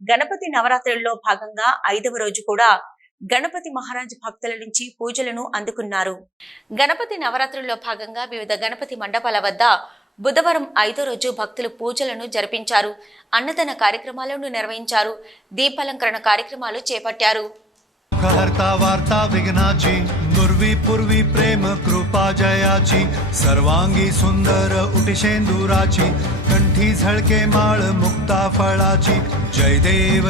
గణపతి నవరాత్రుల్లో భాగంగా 5వ రోజు కూడా గణపతి మహారాజ్ భక్తుల నుంచి పూజలను అందుకున్నారు. గణపతి నవరాత్రుల్లో భాగంగా వివిధ గణపతి మండపాల వద్ద బుధవారం 5వ రోజు భక్తులు పూజలను జరిపించారు. అన్నదాన కార్యక్రమాలను నిర్వహించారు. దీపాలంకరణ కార్యక్రమాలు చేపట్టారు. हरता वार्ता विघ्नाची नुर्वी पूर्वी प्रेम कृपा जयाची सर्वांगी सुंदर उटिशेंदुराची कंठी झळके माळ मुक्ता फळाची जय देव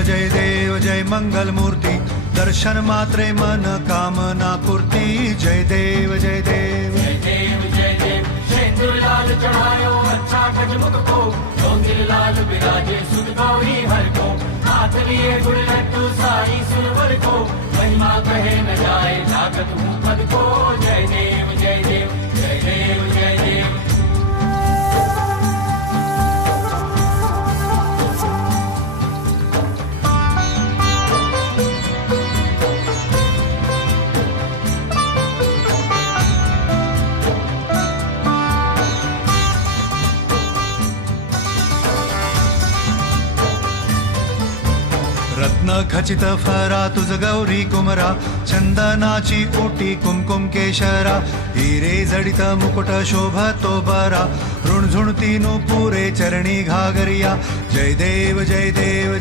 जय मंगल मूर्ती दर्शन मात्रे मन कामना पूर्ती जय देव जय देव शेंदूरलाल चढ़ायो अच्छा गजमुख को लाल विराजे सुध गौरी हर को हाथ लिए गुड़ लड्डू साई सुरवर को महिमा कहे न जाए जागत हूँ पद को जय देव जय देव जय देव जय देव। रत्न खचित फरा तुझ गौरी कुमरा चंदनाची ओटी कुमकुम केशरा हिरे जडित मुकुट शोभतो बरा ऋणझुणती पुरे चरणी घागरिया जय देव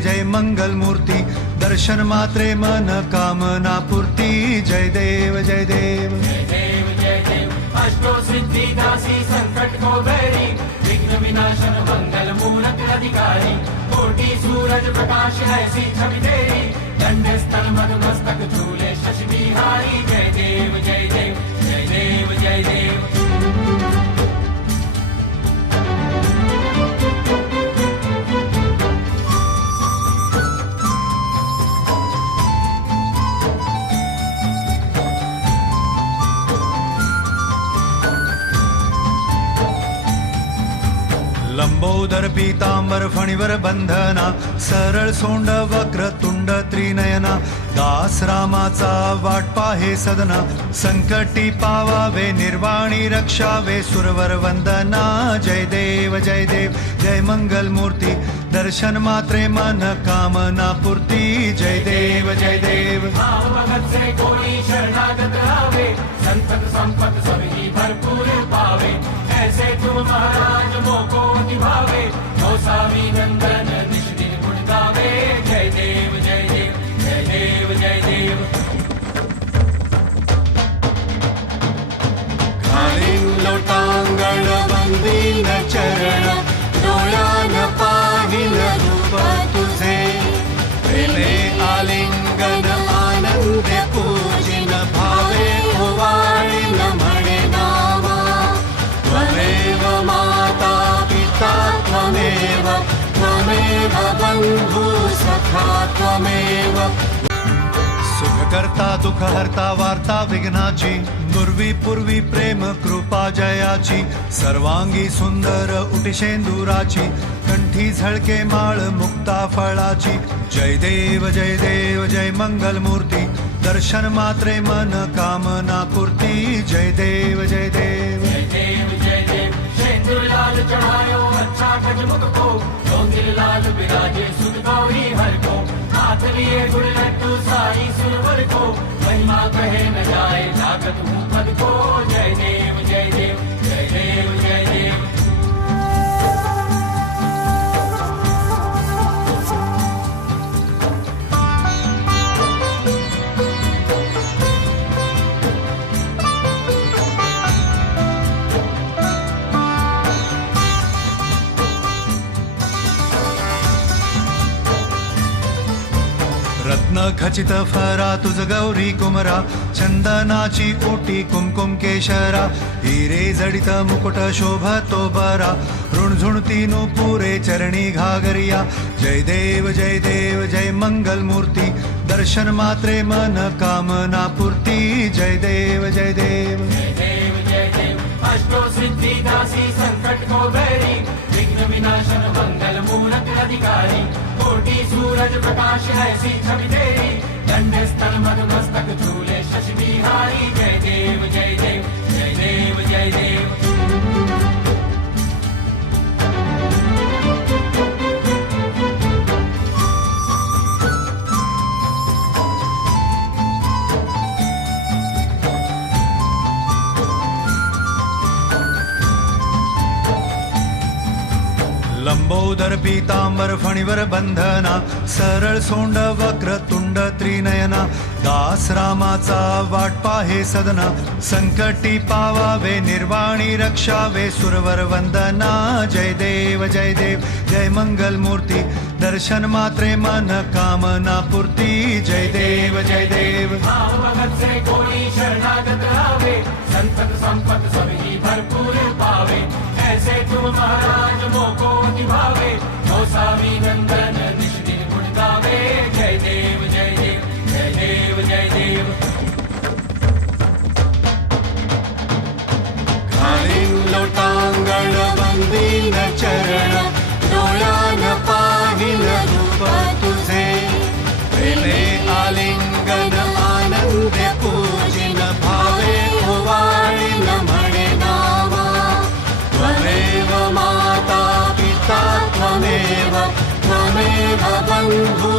जय मंगल मूर्ती दर्शन मात्रे मन कामना पूर्ती जय देव जय देव जय देव जय देव। अष्टो सिद्धि दासी संकट को बैरी विघ्न विनाशन मंगल मूरत अधिकारी कोटि सूरज प्रकाश ऐसी छवि तेरी दंड स्थल मस्तक झूले शशि बिहारी जय देव जय देव जय देव जय देव। लंबोदर पीतांबर फणिवर बंधना सरळ सोंड वक्र तुंड त्रिनयना दास रामाचा वाट पाहे सदना संकटी पावावे निर्वाणी रक्षावे सुरवर वंदना जय देव जय मंगल मूर्ती दर्शन मात्रे मन कामना पूर्ती जय देव जय देव। भाव भगत से कोई शरणागत आवे संपत संपत सभी भरपूर पावे ऐसे तुम महाराज मोको निभावे गोसावी नंदन निश दिन गुण गावे जय देव जय देव जय देव जय देव। घालीन लोटांगण वंदीन चरण डोळ्यान पाहिन रूप तुझे प्रेमे आलिंगन आनंद पूजिन भावे ओवाळीन म्हणे नामा त्वमेव माता पिता त्वमेव बंधु सखा त्वमेव सुखकर्ता दुःखहर्ता वार्ता विघ्नाची नुर्वी पूर्वी प्रेम कृपा जयाची सर्वांगी सुंदर उटिशेंदुराची कंठी झळके माळ मुक्ता फळाची जय देव जय मंगल मूर्ती दर्शन मात्रे मन कामना पूर्ती जय देव जय देव जय देव जय देव। शेंदूरलाल चढ़ायो अच्छा गजमुख को लाल विराजे सुध गौरी हर को हाथ लिए गुड़ लड्डू साई सुरवर को महिमा कहे न जाए जागत हूँ पद को जय देव जय देव जय देव जय देव। रत्न खचित फरा तुझ गौरी कुमरा चंदनाची ओटी कुमकुम केशरा हिरे जडित मुकुट शोभतो बरा ऋणझुणती पुरे चरणी घागरिया जय देव जय मंगल मूर्ती दर्शन मात्रे मन कामना पूर्ती जय देव जय देव जय देव जय देव। अष्टो सिद्धि दासी संकट को बैरी विघ्न विनाशन मंगल मूरत अधिकारी कोटि सूरज प्रकाश ऐसी छवि तेरी दंड स्थल मस्तक झूले शशि बिहारी जय देव जय देव जय देव जय देव। लंबोदर पीतांबर फणीवर बंधना सरळ सोंड वक्र तुंड त्रिनयना दास रामाचा वाटपा हे सदना संकटी पावावे निर्वाणी रक्षावे सुरवर वंदना जय देव जय मंगल मूर्ती दर्शन मात्रे मन कामना पूर्ती जय देव भाव भगत से कोई शरणागत आवे संतत संपत सभी भरपूर पावे ऐसे तुम महाराज मोको निभावे गोसावी नंदन निश दिन गुण गावे जय देव जय देव जय देव खालीं लोटांगण वंदीन चरण डोळ्यान पाहिन रूप तुझे प्रेमे आलिंगन आनंदे पूजिन भावे ओवाळीन म्हणे नामा त्वमेव माता पिता त्वमेव बंधु